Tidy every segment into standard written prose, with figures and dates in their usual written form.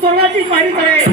स्वर्गाची पायरी आहे.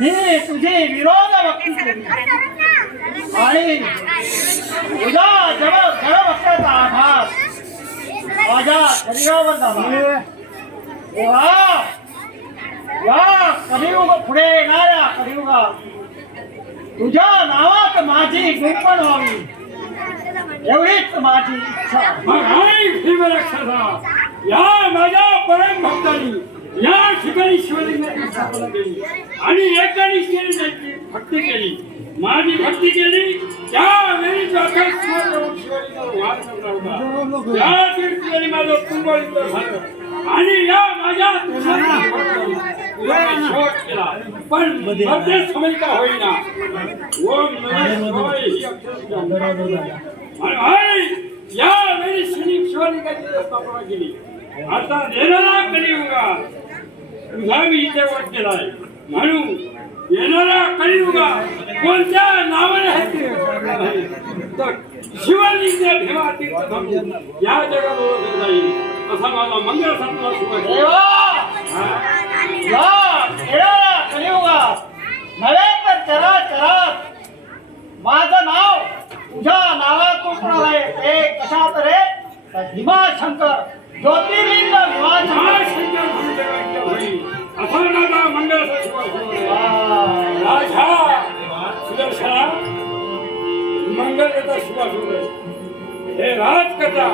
मी तुझी विरोध भक्ती केली आणि तुझा जडभक्ताचा आघात माझ्या शरीरावर झाला. तेव्हा या कलियुग पुढे येणाऱ्या कलियुगात तुझ्या नावात माझी गुंफण व्हावी एवढीच माझी इच्छा. या माझ्या परम भक्तांनी या ठिकाणी शिवलिंगाची स्थापना केली आणि एकाने भक्ती केली. माझी भक्ती केली त्यावेळी माझं कुंभलिंग झालं आणि या माझ्या शेवट केला. पण मध्ये समय का होईना ओम यावेळी शिवलिंगाची स्थापना केली. आता येणारा कलियुगा तुझा मी इथे वाट केलाय म्हणून येणारा कलियुगा कोणत्या नावाने तर शिवलिंग भीमा तीर्थ या जगाला ओळखलं जाईल असा माझा मंगळ संकल्प कलियुगात नव्हे तर चराचरात माझं नाव तुझ्या नावातून आहे. ते कशात रे भीमाशंकर ज्योतिर्लिंग भीमाशंकर असा माझा मंगळ राजा सुदर्शना मंगल सुभाष हे राजकथा